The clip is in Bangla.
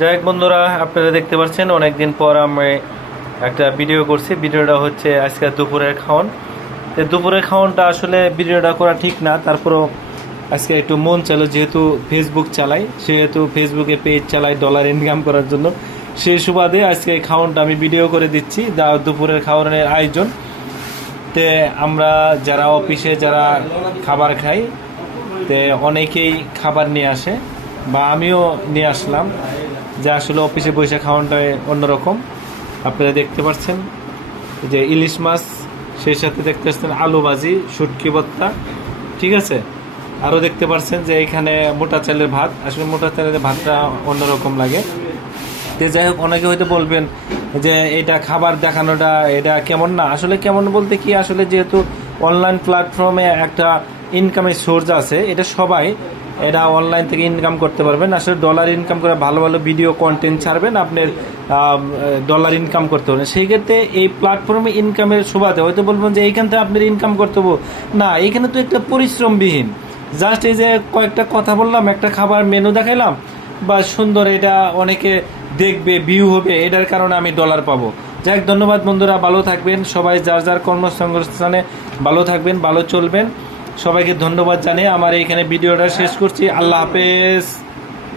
যাই হোক বন্ধুরা, আপনারা দেখতে পাচ্ছেন অনেকদিন পর আমি একটা ভিডিও করছি। ভিডিওটা হচ্ছে আজকে দুপুরের খাওয়ান। তো দুপুরের খাওয়ানটা আসলে ভিডিওটা করা ঠিক না, তারপরও আজকে একটু মন চাইলো, যেহেতু ফেসবুক চালাই, সেহেতু ফেসবুকে পেজ চালাই ডলার ইনকাম করার জন্য, সেই সুবাদে আজকে খাওয়ানটা আমি ভিডিও করে দিচ্ছি। দুপুরের খাওয়ানোর আয়োজন। তে আমরা যারা অফিসে যারা খাবার খাই, তে অনেকেই খাবার নিয়ে আসে, বা আমিও নিয়ে আসলাম, যে আসলে অফিসে বসে খাওয়ানটা অন্যরকম। আপনারা দেখতে পাচ্ছেন যে ইলিশ মাছ, সেই সাথে দেখতে পাচ্ছেন আলু ভাজি, শুটকি ভর্তা, ঠিক আছে। আরও দেখতে পাচ্ছেন যে এখানে মোটা চালের ভাত। আসলে মোটা চালের ভাতটা অন্যরকম লাগে। তো যাই হোক, অনেকে হয়তো বলবেন যে এটা খাবার দেখানোটা এটা কেমন না। আসলে কেমন বলতে কি, আসলে যেহেতু অনলাইন প্ল্যাটফর্মে একটা ইনকামের সোর্স আছে, এটা সবাই এটা অনলাইন থেকে ইনকাম করতে পারবেন। আসলে ডলার ইনকাম করে ভালো ভালো ভিডিও কন্টেন্ট ছাড়বেন, আপনার ডলার ইনকাম করতে পারবেন। সেই ক্ষেত্রে এই প্ল্যাটফর্মে ইনকামের সুবাদে হয়তো বলবেন যে এইখান থেকে আপনার ইনকাম করতে হবে না, এইখানে তো একটা পরিশ্রমবিহীন, জাস্ট এই যে কয়েকটা কথা বললাম, একটা খাবার মেনু দেখাইলাম, বা সুন্দর এটা অনেকে দেখবে, ভিউ হবে, এটার কারণে আমি ডলার পাবো। যাই হোক, ধন্যবাদ বন্ধুরা, ভালো থাকবেন সবাই, যার যার কর্মসংস্থানে ভালো থাকবেন, ভালো চলবেন। সবাইকে ধন্যবাদ জানিয়ে আমার এইখানে ভিডিওটা শেষ করছি। আল্লাহ হাফেজ।